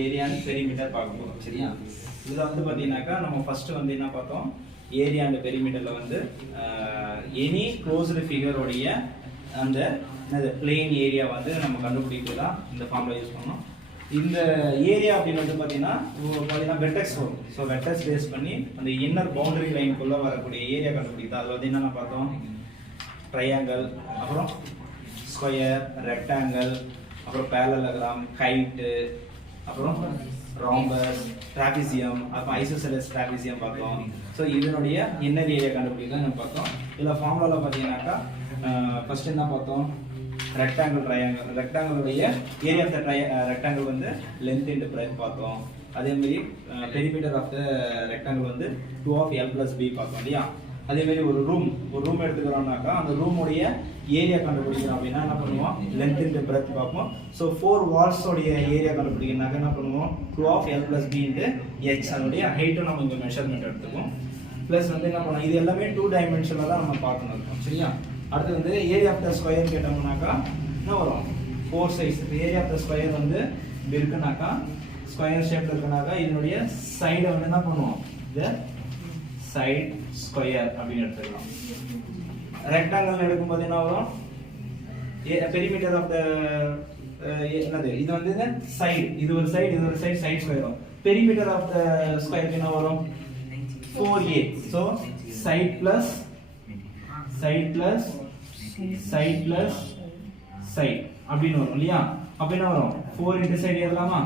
Area and perimeter பார்க்க போறோம். சரியா? இதுல வந்து பாத்தீங்கன்னாக்கா நம்ம ஃபர்ஸ்ட் வந்து என்ன பார்த்தோம், ஏரியா அண்ட் பெரிமீட்டர்ல வந்து எனி க்ளோஸ்டு ஃபிகர் உடைய அந்த பிளேன் ஏரியா வந்து நம்ம கண்டுபிடிக்கலாம் இந்த ஃபார்முலா யூஸ் பண்ணோம். இந்த ஏரியா அப்படின்னு வந்து பார்த்தீங்கன்னா வெர்டெக்ஸ் வரும். ஸோ வெர்டெக்ஸ் பேஸ் பண்ணி அந்த இன்னர் பவுண்டரி லைனுக்குள்ள வரக்கூடிய ஏரியா கண்டுபிடிக்கும். அதில் வந்து என்னென்ன பார்த்தோம், ட்ரையாங்கிள், அப்புறம் ஸ்கொயர், ரெக்டாங்கிள், அப்புறம் பேரலோகிராம், ஹைட்டு, அப்புறம் ராம்பஸ், ட்ராபிசியம், அப்புறம் ஐசோசெலஸ் ட்ராபிசியம் பார்த்தோம். ஸோ இதனுடைய இன்னர் ஏரியா கண்டுபிடிக்கலாம் நம்ம பார்த்தோம். இதில் ஃபார்முலாவில் பார்த்தீங்கன்னாக்கா ஃபர்ஸ்ட் என்ன பார்த்தோம், ரெக்டாங்கிள், ட்ரையாங்கிள். ரெக்டாங்கிளுடைய ஏரியா ஆஃப் த ரெக்டாங்கிள் வந்து லென்த் இன்டு பிரெத் பார்த்தோம். அதே மாதிரி பெரிமீட்டர் ஆஃப் த ரெக்டாங்கிள் வந்து 2 of L plus B பார்த்தோம் இல்லையா? அதே மாதிரி ஒரு ரூம் எடுத்துக்கிறோம்னாக்கா அந்த ரூமுடைய ஏரியா கண்டுபிடிக்கிறோம் அப்படின்னா என்ன பண்ணுவோம், லென்த் இன்டு பிரெத் பார்ப்போம். ஸோ 4 walls உடைய ஏரியா கண்டுபிடிக்கிறனாக்கா என்ன பண்ணுவோம், 2 of L plus B into H. அதனுடைய ஹைட்டும் நம்ம இங்கே மெஷர்மெண்ட் எடுத்துக்கோம். ப்ளஸ் வந்து என்ன பண்ணுவோம், இது எல்லாமே 2 dimensionல தான் நம்ம பார்க்கணும் இருக்கும். சரியா? அடுத்து வந்து ஏரியா ஆஃப் த ஸ்கொயர் கேட்டோம்னாக்கா என்ன வரும், 4 sides. Area of the square வந்து இப்படி இருக்குனாக்கா, ஸ்கொயர் ஷேப்ல இருக்குனாக்கா இதனுடைய சைடை வந்து என்ன பண்ணுவோம், இந்த சைடு ஸ்கொயர் அப்படின்னு எடுத்துக்கலாம். ரெக்டாங்கிள் எடுக்கும்போது என்ன வரும், பெரிமீட்டர் ஆஃப் த என்னது, இது வந்து சைடு, இது ஒரு சைடு, இது ஒரு சைடு, சைடு ஸ்கொயர் வரும். பெரிமீட்டர் ஆஃப் த ஸ்கொயருக்கு என்ன வரும், 4a. So side plus side plus side plus side அப்படின்னு வரும் இல்லையா? அப்ப என்ன வரும், 4 into சைடு எழுதலாமா?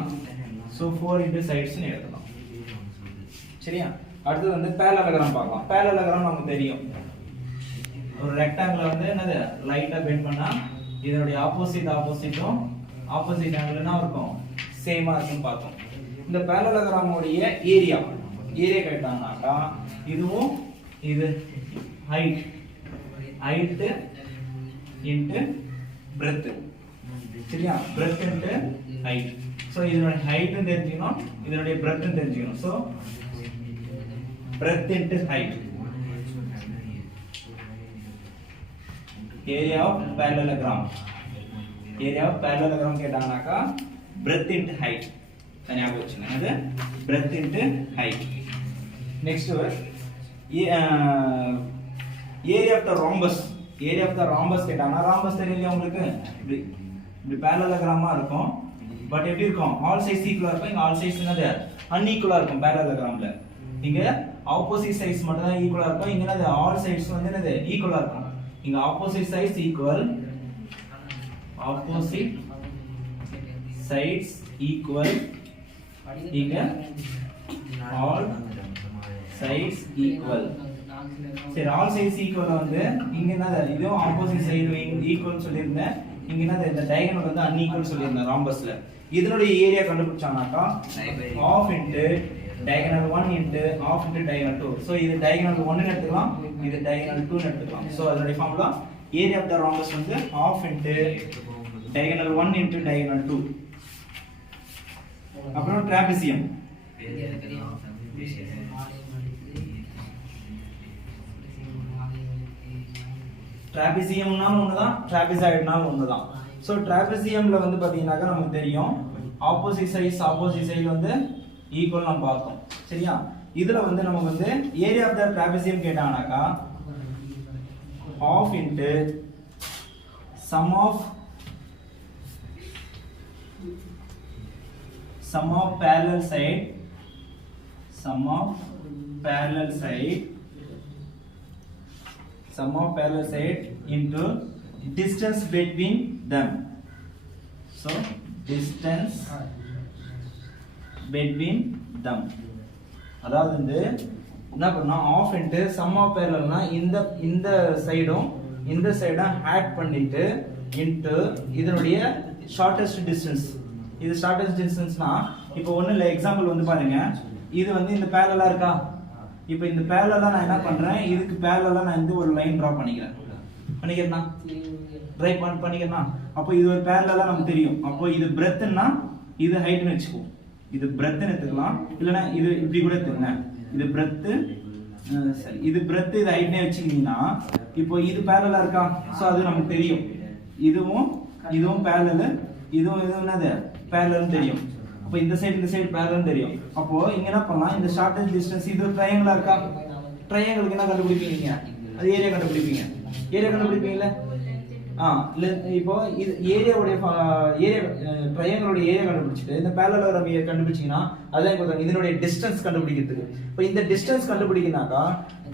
ஸோ 4 into சைட்ஸ்னு எழுதலாம். சரியா? அடுத்து வந்து பேரலோகிராம் பார்க்கலாம். பேரலோகிராம் நமக்கு தெரியும், ஒரு ரெக்டாங்கிள் வந்து என்னது லைட்டா பெண்ட் பண்ணா இதனுடைய ஆப்போசிட்டும் ஆப்போசிட் ஆங்கிள் என்ன இருக்கும், சேமா இருக்குன்னு பார்த்தோம். இந்த பேரலோகிராமோடைய ஏரியா கேட்டாங்கனாக்கா இதுவும் இது ஹைட் இன்டு பிரெத். சரியா? Breadth into height. ஸோ இதனுடைய ஹைட்டும் தெரிஞ்சுக்கணும், இதனுடைய பிரெத்தும் தெரிஞ்சுக்கணும். So breadth into height, area of parallelogram கேட்டாங்கனாக்கா பிரெத் இன்டு ஹைட் ஞாபகம் வச்சுங்க. அது breadth into height. Next area of the rhombus கேட்டாங்கன்னா, ராம்பஸ் தெரியலையா உங்களுக்கு, இப்படி பேரலோகிராமா இருக்கும். பட் எப்படி இருக்கும், ஆல் சைட்ஸ் ஈக்குவலா இருக்கும். இங்க ஆல் சைட்ஸ் என்னது அன்ஈக்குவலா இருக்கும். பேரலோகிராம்ல இங்க ஆப்போசிட் சைட்ஸ் மட்டும் தான் ஈக்குவலா இருக்கும். இங்க என்னது ஆல் சைட்ஸ் வந்து என்னது ஈக்குவலா இருக்கும். இங்க ஆப்போசிட் சைட்ஸ் ஈக்குவல், இங்க ஆல் சைட்ஸ் ஈக்குவல். சரி, ஆல் சைட்ஸ் ஈக்குவல் வந்து இங்க என்னது, இதுவும் ஆப்போசிட் சைடு ஈக்குவல் சொல்லியிருந்தேன். இங்க என்னது இந்த டயகனல் வந்து அன்ஈக்குவல் சொல்லியிருந்தேன் ராம்பஸ்ல. இதனுடைய area கண்டுபிடிச்சானாக்கா half into diagonal 1 into half into diagonal 2. So இது diagonal 1 ன்னு எடுத்துக்கலாம், இது diagonal 2 ன்னு எடுத்துக்கலாம். So அதனுடைய formula area of the rhombus வந்து half into diagonal 1 into diagonal 2. அப்புறம் ட்ராபிசியம், ட்ராபிசியம்னாலும் ஒண்ணுதான், ட்ராபிசாய்டுனாலும் ஒண்ணுதான். ஸோ ட்ராபிசியம்ல வந்து பாத்தீங்கன்னாக்கா நமக்கு தெரியும் ஆப்போசிட் சைடு வந்து ஈக்குவல் நம்ம பார்த்தோம். சரியா? இதுல வந்து நமக்கு வந்து ஏரியா ஆஃப் த ட்ராபிசியம் கேட்டாங்கனாக்கா half into sum of parallel side into distance between them. So distance between them, அதாவது வந்து என்ன பண்ணா half into sum of parallelனா இந்த சைடும் இந்த சைடும் ஆட் பண்ணிட்டு into இதனுடைய ஷார்ட்டஸ்ட் டிஸ்டன்ஸ். இது ஷார்ட்டஸ்ட் டிஸ்டன்ஸ்னா இப்போ ஒண்ணு இல்ல, எக்ஸாம்பிள் வந்து பாருங்க, இது வந்து இந்த பேரலலா இருக்கா. இப்போ இந்த பேரலலா நான் என்ன பண்றேன், இதுக்கு பேரலலா நான் இந்த ஒரு லைன் டிரா பண்ணிக்கிறேன். அப்போ இது ஒரு பேரலலா நமக்கு தெரியும். அப்போ இது பிரெத்னா இது ஹைட்னு வெச்சுக்கோ, இது பிரெத்னு எடுத்துக்கலாம். இல்லனா இது இப்படி கூட எடுத்துங்க, இது பிரெத், சரி இது பிரெத், இது ஹைட்னே வெச்சிட்டீங்கன்னா இப்போ இது பேரலலா இருக்கா. சோ அது நமக்கு தெரியும், இதுவும் பேரலல், இதுவும் என்னது பேரலல்னு தெரியும். அப்போ இந்த சைடு பேரலல் தெரியும். அப்போ இங்க என்ன பண்ணலாம், இந்த ஷார்டஸ்ட் டிஸ்டன்ஸ் இது ட்ரையாங்கிளா இருக்கா, ட்ரையாங்கிளுக்கு என்ன கண்டுபிடிப்பீங்க, அது ஏரியா கண்டுபிடிப்பீங்க. ஏரியா கண்டுபிடிப்பீங்கல்ல, இப்போ இது ஏரியாவுடைய ட்ரையாங்கிளோட ஏரியா கண்டுபிடிச்சிட்டு இந்த பேரலோகிராம் கண்டுபிடிச்சீங்கன்னா அதான் கொடுத்தாங்க இதனுடைய டிஸ்டன்ஸ் கண்டுபிடிக்கிறதுக்கு. இப்போ இந்த டிஸ்டன்ஸ் கண்டுபிடிக்கனாக்கா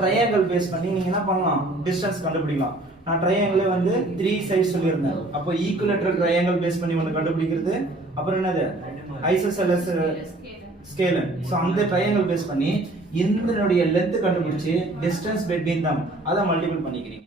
ட்ரையாங்கிள் பேஸ் பண்ணி நீங்க என்ன பண்ணலாம், டிஸ்டன்ஸ் கண்டுபிடிக்கலாம். நான் ட்ரையாங்கிள் வந்து 3 சைடு சொல்லியிருந்தேன். அப்போ ஈக்குவலேட்டரல் ட்ரையாங்கிள் பேஸ் பண்ணி ஒன்று கண்டுபிடிக்கிறது. அப்புறம் என்னது ஐசோசெலஸ் ஸ்கேலன். ஸோ அந்த ட்ரையாங்கிள் பேஸ் பண்ணி இதனுடைய லென்த் கண்டுபிடிச்சு டிஸ்டன்ஸ் பிட்வீன் தம் அதை மல்டிபிள் பண்ணிக்கிறீங்க.